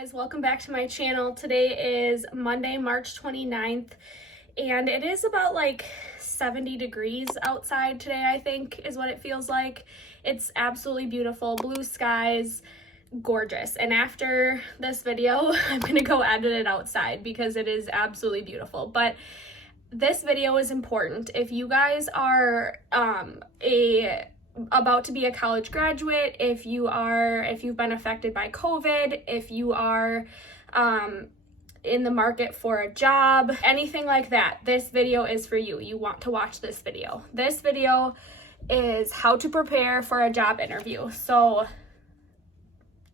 Guys, welcome back to my channel. Today is Monday, March 29th, and it is about like 70 degrees outside today, I think is what it feels like. It's absolutely beautiful, blue skies, gorgeous. And after this video, I'm gonna go edit it outside because it is absolutely beautiful. But this video is important. If you guys are about to be a college graduate, if you've been affected by COVID, if you are in the market for a job, anything like that, this video is for you. You want to watch this video. This video is how to prepare for a job interview. So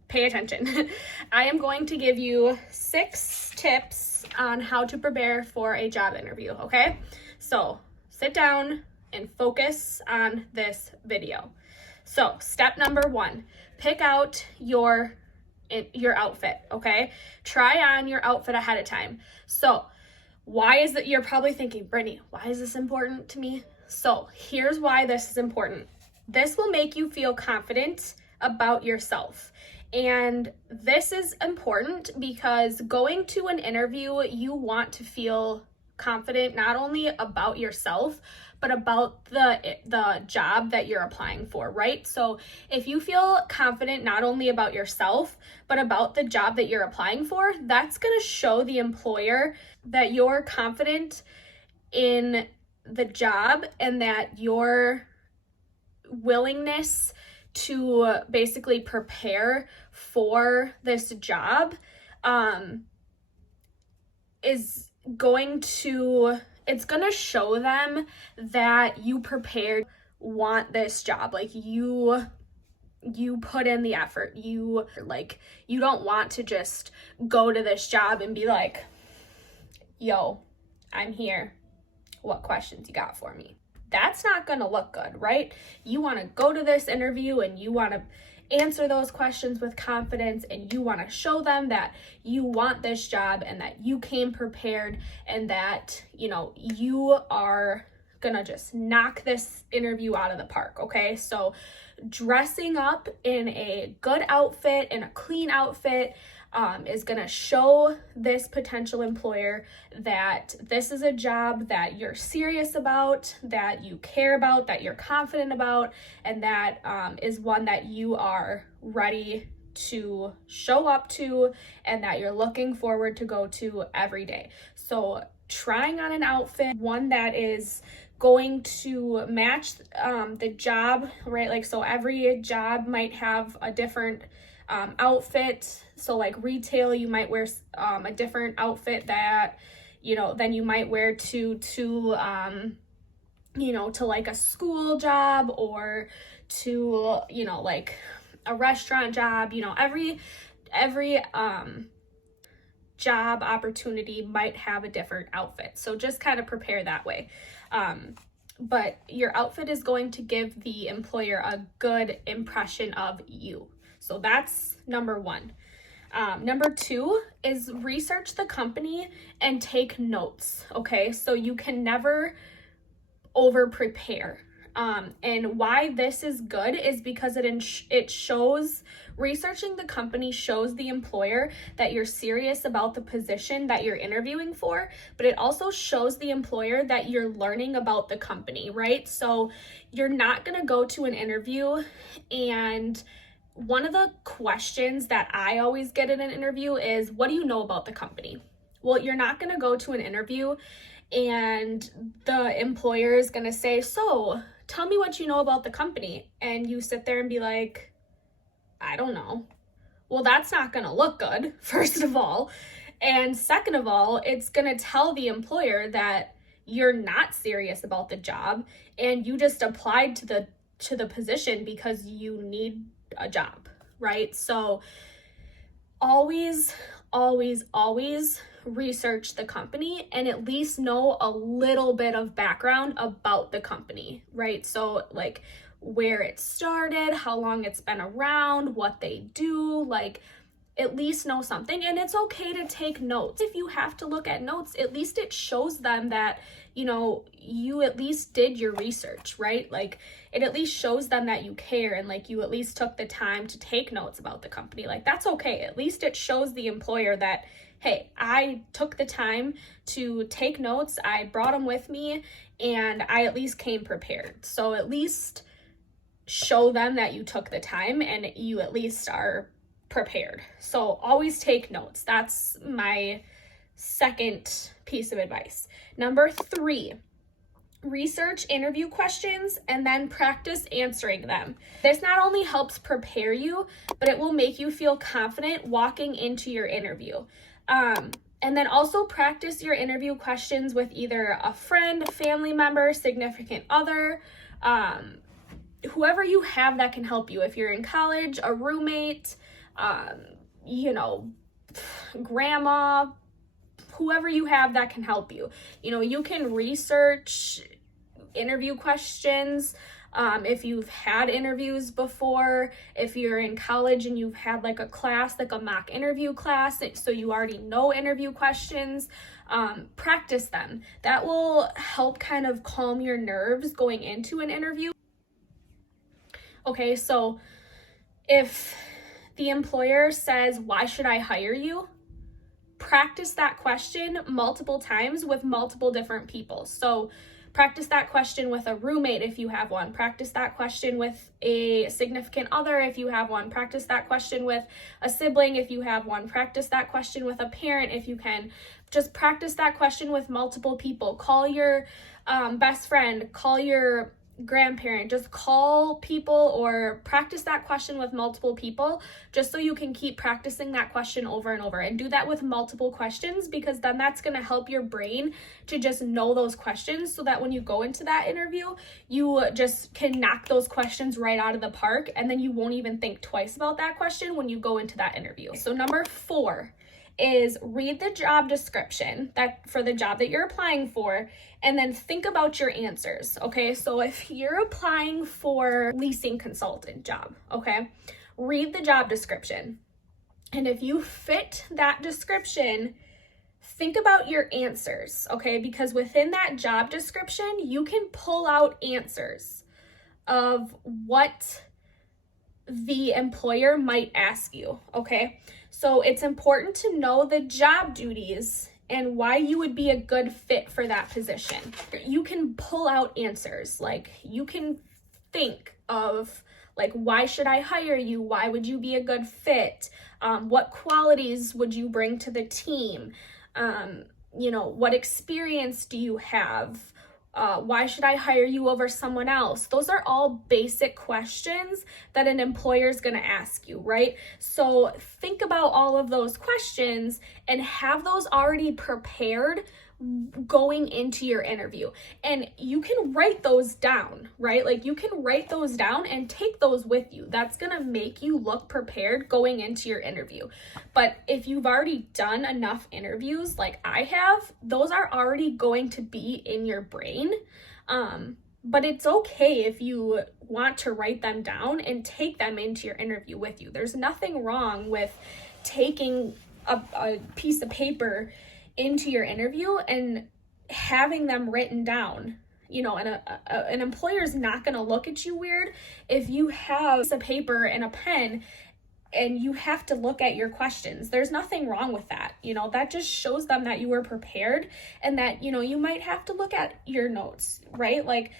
pay attention. I am going to give you 6 tips on how to prepare for a job interview, okay? So sit down and focus on this video. So step number 1, pick out your outfit, okay? Try on your outfit ahead of time. So why is it, you're probably thinking, Brittany, why is this important to me? So here's why this is important. This will make you feel confident about yourself. And this is important because going to an interview, you want to feel confident not only about yourself, but about the job that you're applying for, right? So if you feel confident not only about yourself, but about the job that you're applying for, that's gonna show the employer that you're confident in the job and that your willingness to basically prepare for this job is going to, it's gonna show them that you prepared, want this job, like you put in the effort, you don't want to just go to this job and be like, yo, I'm here, what questions you got for me? That's not gonna look good, right? You want to go to this interview and you want to answer those questions with confidence, and you want to show them that you want this job and that you came prepared and that, you know, you are gonna just knock this interview out of the park, okay? So dressing up in a good outfit, in a clean outfit, is gonna show this potential employer that this is a job that you're serious about, that you care about, that you're confident about, and that is one that you are ready to show up to and that you're looking forward to go to every day. So trying on an outfit, one that is going to match the job, right? Like, so every job might have a different outfit. So like retail, you might wear a different outfit that, you know, then you might wear to you know, to like a school job or to, you know, like a restaurant job. You know, every job opportunity might have a different outfit. So just kind of prepare that way. But your outfit is going to give the employer a good impression of you. So that's number 1. Number 2 is research the company and take notes, okay? So you can never over prepare. And why this is good is because it shows, researching the company shows the employer that you're serious about the position that you're interviewing for, but it also shows the employer that you're learning about the company, right? So you're not gonna go to an interview, and one of the questions that I always get in an interview is, what do you know about the company? Well, you're not gonna go to an interview and the employer is gonna say, so tell me what you know about the company. And you sit there and be like, I don't know. Well, that's not gonna look good, first of all. And second of all, it's gonna tell the employer that you're not serious about the job and you just applied to the position because you need a job, right? So always research the company and at least know a little bit of background about the company, right? So like where it started, how long it's been around, what they do, like at least know something. And it's okay to take notes. If you have to look at notes, at least it shows them that, you know, you at least did your research, right? Like, it at least shows them that you care and like you at least took the time to take notes about the company. Like, that's okay. At least it shows the employer that, hey, I took the time to take notes, I brought them with me, and I at least came prepared. So at least show them that you took the time and you at least are prepared. So always take notes. That's my second piece of advice. Number 3, research interview questions and then practice answering them. This not only helps prepare you, but it will make you feel confident walking into your interview. And then also practice your interview questions with either a friend, a family member, significant other, whoever you have that can help you. If you're in college, a roommate, you know, grandma, whoever you have that can help you. You know, you can research interview questions if you've had interviews before, if you're in college and you've had like a class, like a mock interview class, so you already know interview questions, practice them. That will help kind of calm your nerves going into an interview. Okay, so if the employer says, "Why should I hire you?" practice that question multiple times with multiple different people. So practice that question with a roommate if you have one. Practice that question with a significant other if you have one. Practice that question with a sibling if you have one. Practice that question with a parent if you can. Just practice that question with multiple people. Call your best friend, call your grandparent, just call people or practice that question with multiple people just so you can keep practicing that question over and over, and do that with multiple questions, because then that's going to help your brain to just know those questions so that when you go into that interview, you just can knock those questions right out of the park, and then you won't even think twice about that question when you go into that interview. So number 4 is read the job description that for the job that you're applying for, and then think about your answers. Okay, so if you're applying for leasing consultant job, okay, read the job description, and if you fit that description, think about your answers. Okay, because within that job description you can pull out answers of what the employer might ask you. Okay, so it's important to know the job duties and why you would be a good fit for that position. You can pull out answers, like you can think of like, why should I hire you? Why would you be a good fit? What qualities would you bring to the team? You know, what experience do you have? Why should I hire you over someone else? Those are all basic questions that an employer is going to ask you, right? So think about all of those questions and have those already prepared going into your interview. And you can write those down, right? Like you can write those down and take those with you. That's going to make you look prepared going into your interview. But if you've already done enough interviews like I have, those are already going to be in your brain. But it's okay if you want to write them down and take them into your interview with you. There's nothing wrong with taking a piece of paper into your interview and having them written down. You know, and an employer is not going to look at you weird if you have a piece of paper and a pen and you have to look at your questions. There's nothing wrong with that. You know, that just shows them that you were prepared and that, you know, you might have to look at your notes, right? Like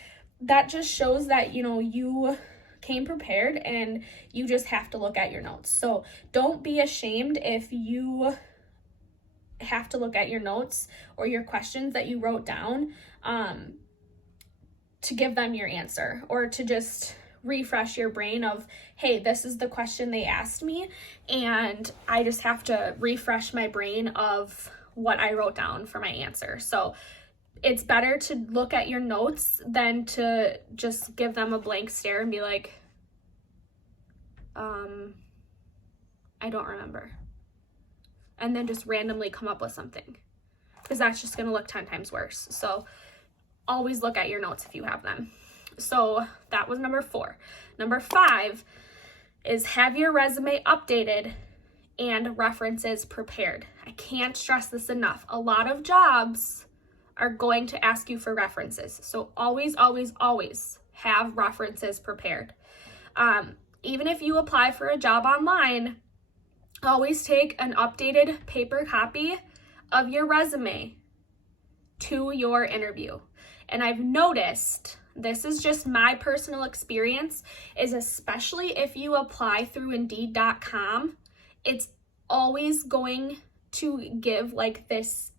that just shows that, you know, you came prepared and you just have to look at your notes. So don't be ashamed if you have to look at your notes or your questions that you wrote down to give them your answer, or to just refresh your brain of, hey, this is the question they asked me, and I just have to refresh my brain of what I wrote down for my answer. So it's better to look at your notes than to just give them a blank stare and be like, I don't remember. And then just randomly come up with something, because that's just going to look 10 times worse. So always look at your notes if you have them. So that was number 4. Number 5 is have your resume updated and references prepared. I can't stress this enough. A lot of jobs are going to ask you for references. So always, always, always have references prepared. Even if you apply for a job online, always take an updated paper copy of your resume to your interview. And I've noticed, this is just my personal experience, is especially if you apply through Indeed.com, it's always going to give like this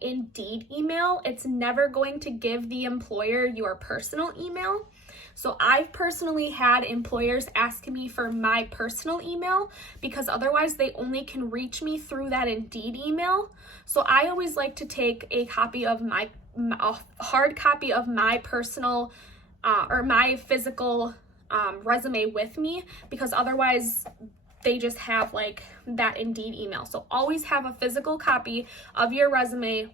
Indeed email. It's never going to give the employer your personal email. So I've personally had employers ask me for my personal email because otherwise they only can reach me through that Indeed email. So I always like to take a copy of a hard copy of my personal or my physical resume with me, because otherwise they just have like that Indeed email. So always have a physical copy of your resume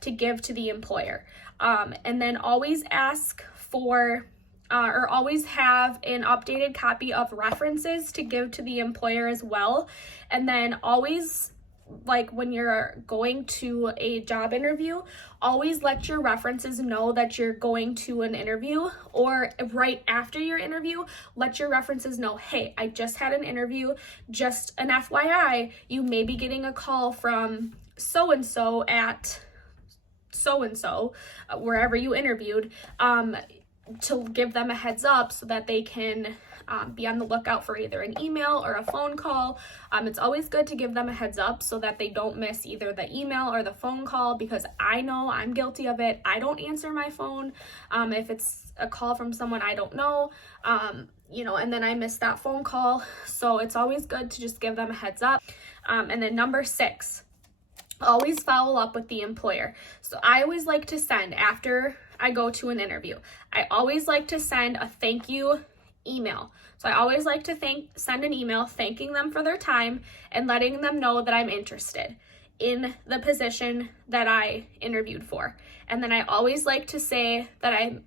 to give to the employer. And then always ask for or always have an updated copy of references to give to the employer as well. And then always, like when you're going to a job interview, always let your references know that you're going to an interview, or right after your interview, let your references know, hey, I just had an interview, just an FYI, you may be getting a call from so-and-so at so-and-so, wherever you interviewed, to give them a heads up so that they can be on the lookout for either an email or a phone call. It's always good to give them a heads up so that they don't miss either the email or the phone call, because I know I'm guilty of it. I don't answer my phone if it's a call from someone I don't know, and then I miss that phone call. So it's always good to just give them a heads up. And then number 6, always follow up with the employer. So I always like to send, after I go to an interview, I always like to send a thank you email. So I always like to send an email thanking them for their time and letting them know that I'm interested in the position that I interviewed for. And then I always like to say that I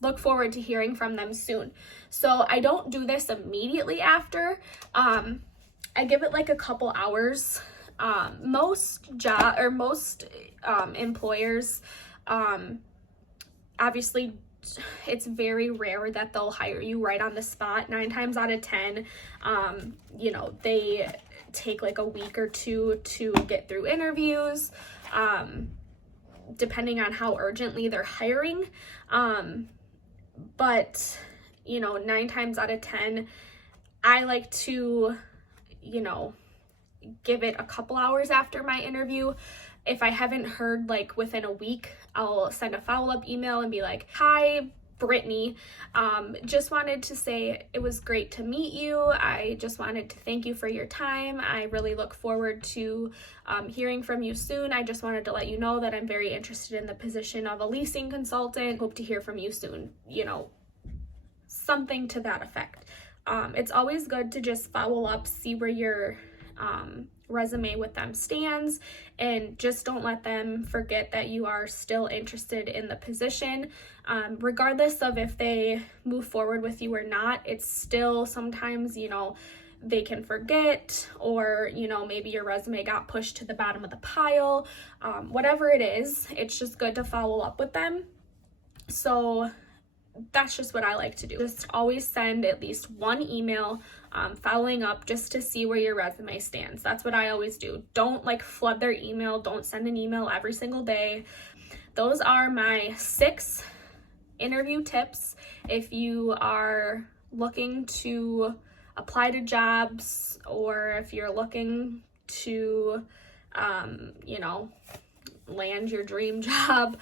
look forward to hearing from them soon. So I don't do this immediately after. I give it like a couple hours. Most employers, obviously, it's very rare that they'll hire you right on the spot. 9 times out of 10, they take like a week or two to get through interviews, depending on how urgently they're hiring. But 9 times out of 10, I like to, give it a couple hours after my interview. If I haven't heard like within a week, I'll send a follow-up email and be like, hi, Brittany, just wanted to say it was great to meet you. I just wanted to thank you for your time. I really look forward to hearing from you soon. I just wanted to let you know that I'm very interested in the position of a leasing consultant. Hope to hear from you soon, something to that effect. It's always good to just follow up, see where your resume with them stands, and just don't let them forget that you are still interested in the position. Regardless of if they move forward with you or not, it's still sometimes, they can forget, or, maybe your resume got pushed to the bottom of the pile. Whatever it is, it's just good to follow up with them. So that's just what I like to do. Just always send at least one email following up just to see where your resume stands. That's what I always do. Don't like flood their email. Don't send an email every single day. Those are my 6 interview tips. If you are looking to apply to jobs, or if you're looking to, land your dream job,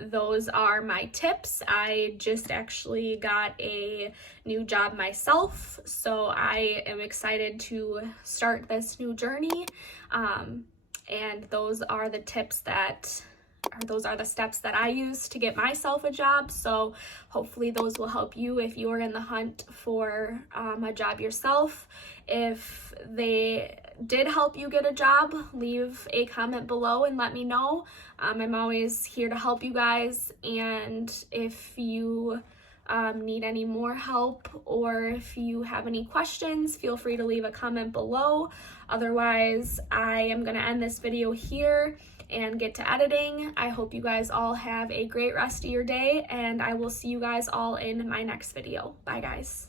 those are my tips. I just actually got a new job myself, so I am excited to start this new journey, and those are the steps that I use to get myself a job. So hopefully those will help you if you're in the hunt for a job yourself. If they did help you get a job, leave a comment below and let me know. I'm always here to help you guys. And if you need any more help, or if you have any questions, feel free to leave a comment below. Otherwise, I am going to end this video here and get to editing. I hope you guys all have a great rest of your day, and I will see you guys all in my next video. Bye, guys.